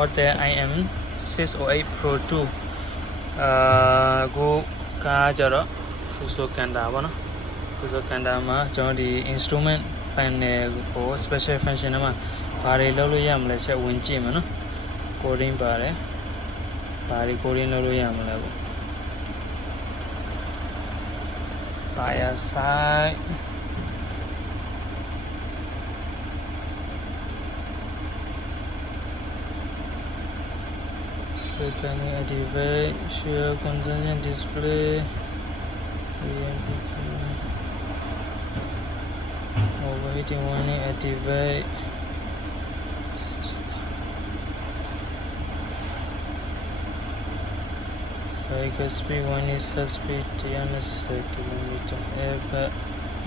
Order IM608 Pro 2ကိုကားကြတော့ Fuso Kanda ပေါ့နော် Fuso Kanda မှာကျွန်တော်ဒီ instrument panel ကို special function မှာဘာတွေလုပ်လို့ရမလဲချက်ဝင်ကြည့်မယ်နော် coding ပါတယ်ဘာတွေ coding လုပ်လို့ရမလဲပေါ့ Fire side Returning activate share consumption display overheating warning activate vehicle speed warning set speed 300 km airbag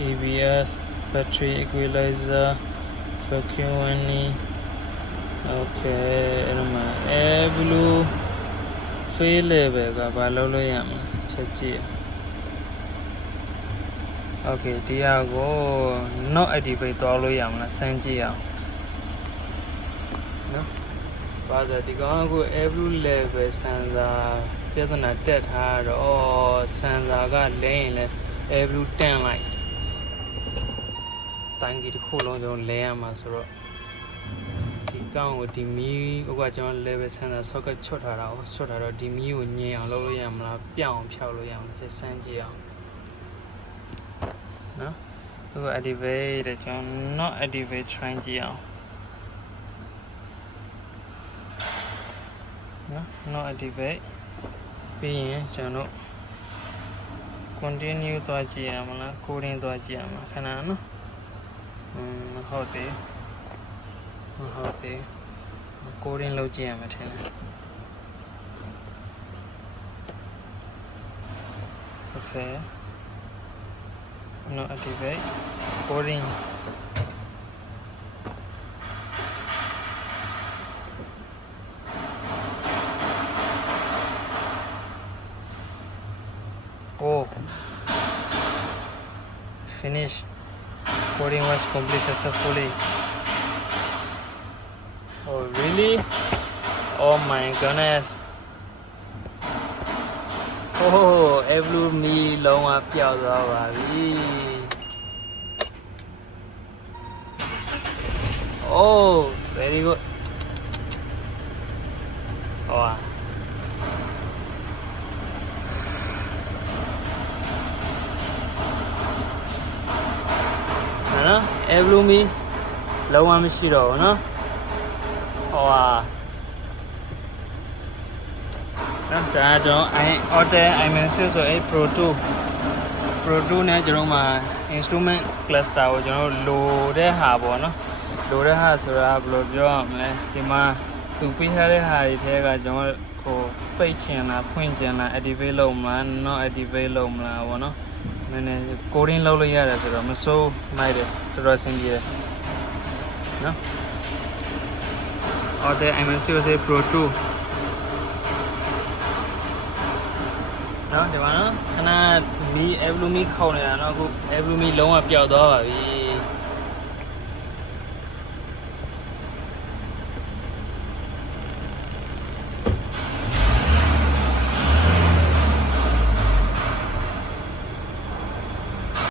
EBS battery equalizer vacuum warning okay အဲ့ဒါမှာ air blue fail level ကဘာလုပ်လို့ရမလဲချက်ကြည့် okay ဒီဟာကို not activate သွားလို့ရမလားစမ်းကြည့်အောင်နော်ဘာသာဒီကောင်က air blue level sensor ပြဿနာတက်ထားတော့ sensor ကလဲရင်လဲ air blue တန့်လိုက်တိုင်းကြီးတစ်ခုလုံးကျွန်တော်လဲရမှာဆိုတော့ဒီကောင်ကိုဒီမီးဟိုကကျွန်တော် level sensor socket ချွတ်ထားတာကိုချွတ်ထားတော့ဒီမီးကိုညင်အောင်လုပ်လို့ရမလားပြောင်းအောင်ဖြောက်လို့ရမလားစမ်းကြည့်အောင်နော်ဟို activate တဲ့ကျွန်တော် not activate try ကြည့်အောင်နော် not activate ပြီးရင်ကျွန်တော် continue သွားကြည့်ရမလား coding သွားကြည့်ရမလားခဏနော်ဟုတ်တယ်ဟုတ်တယ် coding လုပ်ကြည့်ရမှာထင်တယ် okay no activate coding oh finish coding was complete successfully oh really oh my goodness oh every me လုံးဝပျောက်သွားပါပြီ oh very good ဟောနော် every me လုံးဝမရှိတော့ဘူးနော်ဟောနော်ဒါကျွန်တော် order IM608 Pro 2 နဲ့ကျွန်တော်မှာ instrument cluster ကိုကျွန်တော်လိုတဲ့ဟာပေါ့နော်လိုတဲ့ဟာဆိုတာဘယ်လိုပြောရမလဲဒီမှာသူပေးထားတဲ့ဟာတွေထဲကကျွန်တော်ဟိုပိတ်ချင်လားဖွင့်ချင်လား activate လုပ်မလား not activate လုပ်မလားပေါ့နော်နည်းနည်း coding လုပ်လို့ရတယ်ဆိုတော့မစိုးမိုက်တယ်တော်တော်အဆင်ပြေတယ်နော် order IM608 Pro 2နော်ဒီမှာနော်ခဏမီ every မီခေါင်းနေတာနော်အခု every မီလုံးဝပျောက်သွားပါပြီ